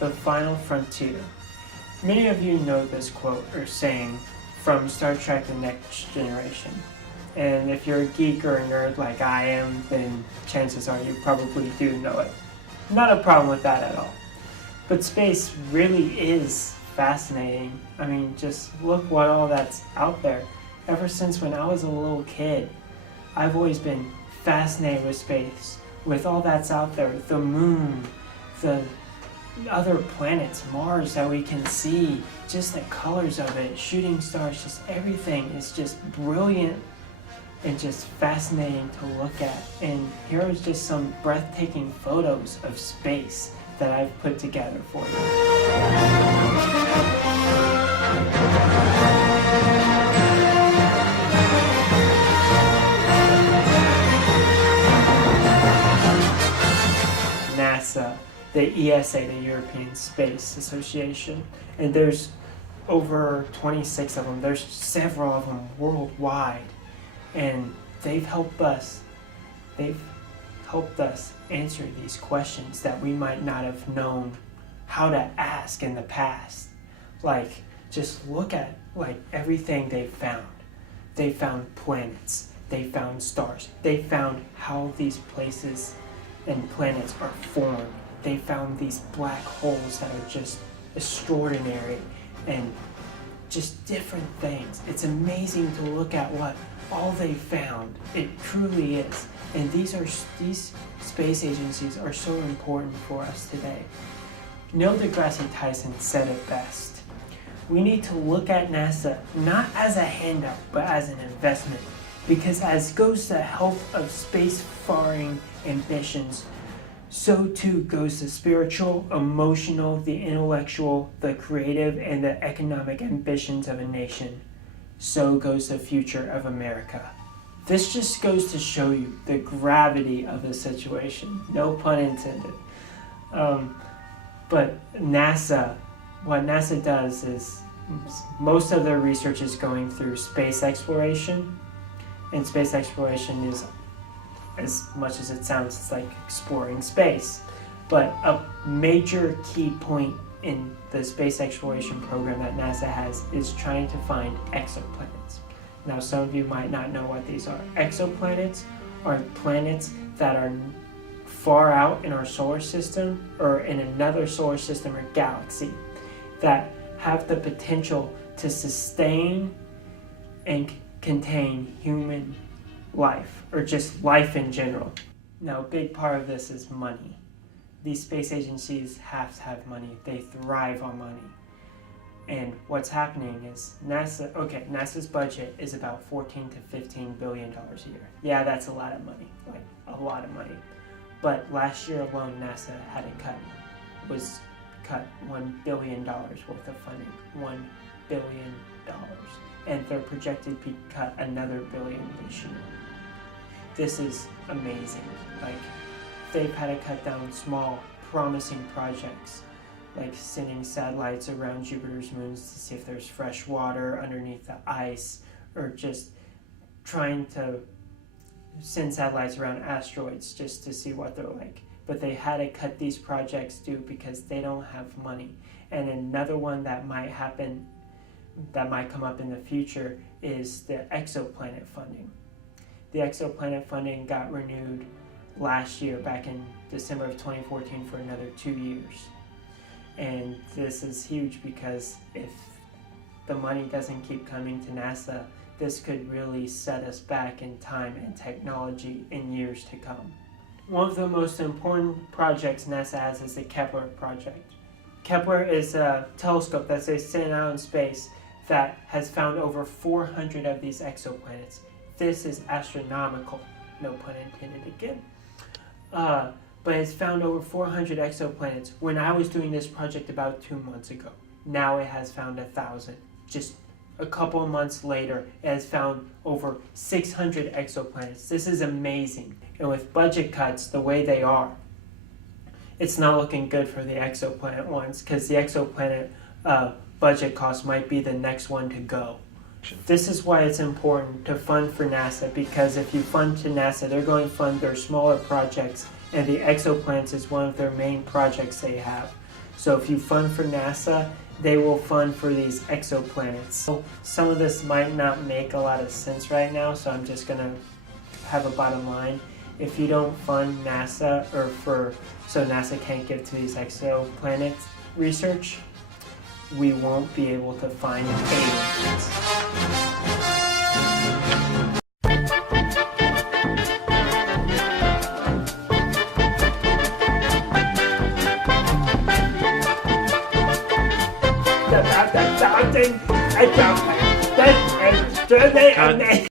the final frontier. Many of you know this quote or saying from Star Trek The Next Generation. And if you're a geek or a nerd like I am, then chances are you probably do know it. Not a problem with that at all. But space really is fascinating. I mean, just look what all that's out there. Ever since when I was a little kid, I've always been fascinated with space, with all that's out there, the moon, the other planets, Mars that we can see, just the colors of it, shooting stars, just everything is just brilliant and just fascinating to look at. And here is just some breathtaking photos of space that I've put together for you. NASA, the ESA, the European Space Association, and there's over 26 of them. There's several of them worldwide, and they've helped us answer these questions that we might not have known how to ask in the past. Like, just look at everything they've found. They found planets, they found stars, they found how these places and planets are formed. They found these black holes that are just extraordinary and just different things. It's amazing to look at what all they found. It truly is. And these space agencies are so important for us today. Neil deGrasse Tyson said it best. We need to look at NASA not as a handout, but as an investment. Because as goes the health of spacefaring ambitions, so too goes the spiritual, emotional, the intellectual, the creative, and the economic ambitions of a nation. So goes the future of America. This just goes to show you the gravity of the situation. No pun intended. But NASA, what NASA does is most of their research is going through space exploration. And space exploration is, as much as it sounds, it's like exploring space. But a major key point in the space exploration program that NASA has is trying to find exoplanets. Now, some of you might not know what these are. Exoplanets are planets that are far out in our solar system or in another solar system or galaxy that have the potential to sustain and contain human life, or just life in general. Now, a big part of this is money. These space agencies have to have money. They thrive on money. And what's happening is NASA's budget is about $14 to $15 billion a year. Yeah, that's a lot of money, like a lot of money. But last year alone, NASA was cut $1 billion worth of funding. $1 billion. And they're projected to cut another $1 billion this year. This is amazing. Like, they've had to cut down small, promising projects, like sending satellites around Jupiter's moons to see if there's fresh water underneath the ice, or just trying to send satellites around asteroids just to see what they're like. But they had to cut these projects due because they don't have money. And another one that might happen, that might come up in the future, is the exoplanet funding. The exoplanet funding got renewed last year, back in December of 2014, for another 2 years. And this is huge because if the money doesn't keep coming to NASA, this could really set us back in time and technology in years to come. One of the most important projects NASA has is the Kepler project. Kepler is a telescope that they send out in space that has found over 400 of these exoplanets. This is astronomical, no pun intended again. But it's found over 400 exoplanets when I was doing this project about 2 months ago. Now it has found 1,000. Just a couple of months later, it has found over 600 exoplanets. This is amazing. And with budget cuts the way they are, it's not looking good for the exoplanet ones, because the exoplanet budget cost might be the next one to go. This is why it's important to fund for NASA, because if you fund to NASA, they're going to fund their smaller projects, and the exoplanets is one of their main projects they have. So if you fund for NASA, they will fund for these exoplanets. So some of this might not make a lot of sense right now, so I'm just gonna have a bottom line. If you don't fund NASA, so NASA can't give to these exoplanet research, we won't be able to find aliens.